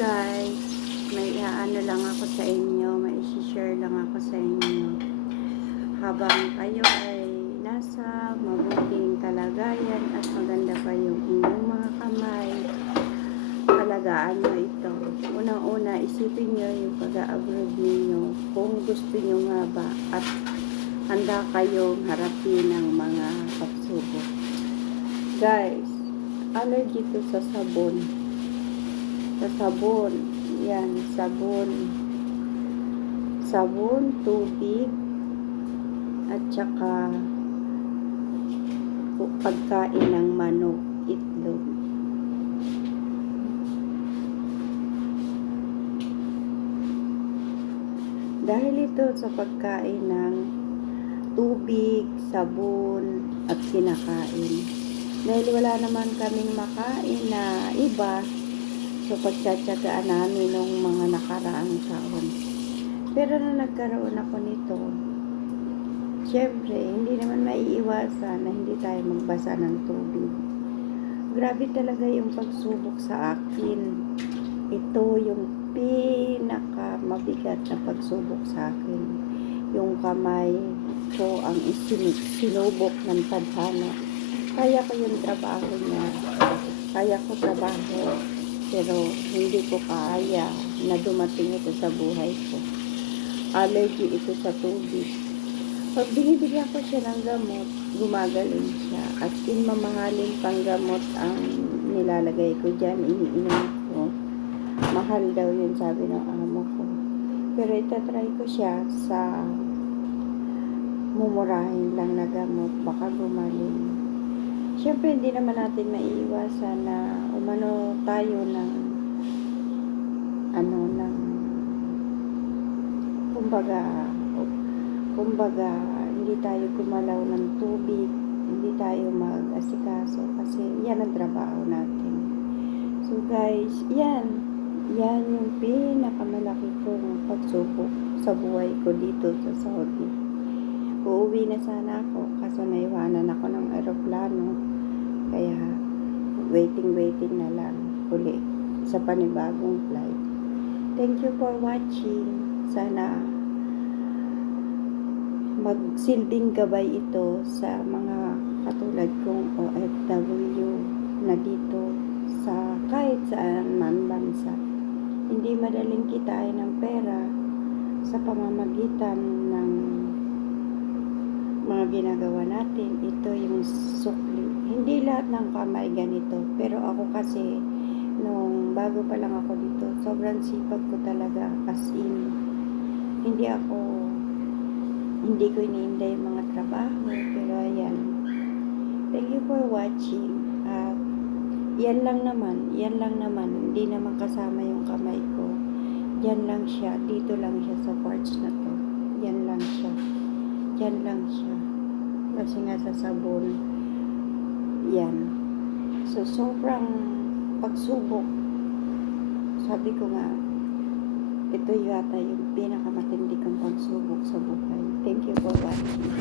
guys, may ano lang ako sa inyo, may isi-share lang ako sa inyo. Habang kayo ay nasa mabuting kalagayan at maganda pa yung inyong mga kamay, alagaan nyo ito. Unang-una, isipin nyo yung pag-a-abroad ninyo kung gusto nyo nga ba at handa kayong harapin ng mga pagsubok. Guys, allergy to sa sabon. Sa sabon, yan, sabon, tubig, at saka pagkain ng manok, itlog. Dahil ito sa pagkain ng tubig, sabon, at kinakain. Dahil wala naman kaming makain na iba, so pagtsatsagaan namin nung mga nakaraang taon. Pero nung nagkaroon ako nito, syempre, hindi naman maiiwasan na hindi tayo magbasa ng tubig. Grabe talaga yung pagsubok sa akin. Ito yung pinakamabigat na pagsubok sa akin. Yung kamay ko ang sinubok ng tadhana. Kaya ko yung trabaho niya. Kaya ko trabaho. Pero hindi ko kaya na dumating ito sa buhay ko. Allergy ito sa tubig. Pag binibigyan ko siya ng gamot, gumagaling siya. At mamahalin pang gamot ang nilalagay ko dyan, iniinom ko. Mahal daw yun, sabi ng amo ko. Pero itatry ko siya sa mumurahin lang na gamot, baka gumaling. Siyempre, hindi naman natin maiiwasan na umano tayo ng kumbaga, hindi tayo gumalaw ng tubig, hindi tayo mag-asikaso kasi yan ang trabaho natin. So guys, yan yung pinakamalaki kong pagsubok sa buhay ko dito sa Saudi. Uuwi na sana ako kaso naiwanan ako ng aeroplano, kaya waiting na lang uli sa panibagong flight. Thank you for watching. Sana magsilbing gabay ito sa mga katulad kong OFW na dito sa kahit saan man bansa. Hindi madaling kitain ng pera sa pamamagitan ng mga ginagawa natin. Ito yung sukli. Hindi lahat ng kamay ganito, pero ako kasi nung bago pa lang ako dito, sobrang sipag ko talaga, as in hindi ko iniinday yung mga trabaho. Pero ayan, thank you for watching. At yan lang naman, hindi naman kasama yung kamay ko. Yan lang siya, dito lang siya sa parts na to. Yan lang siya. Kasi nga sa sabon, yan. So, sobrang pagsubok. Sabi ko nga, ito yata yung pinakamatindi kong pagsubok sa buhay. Thank you for watching.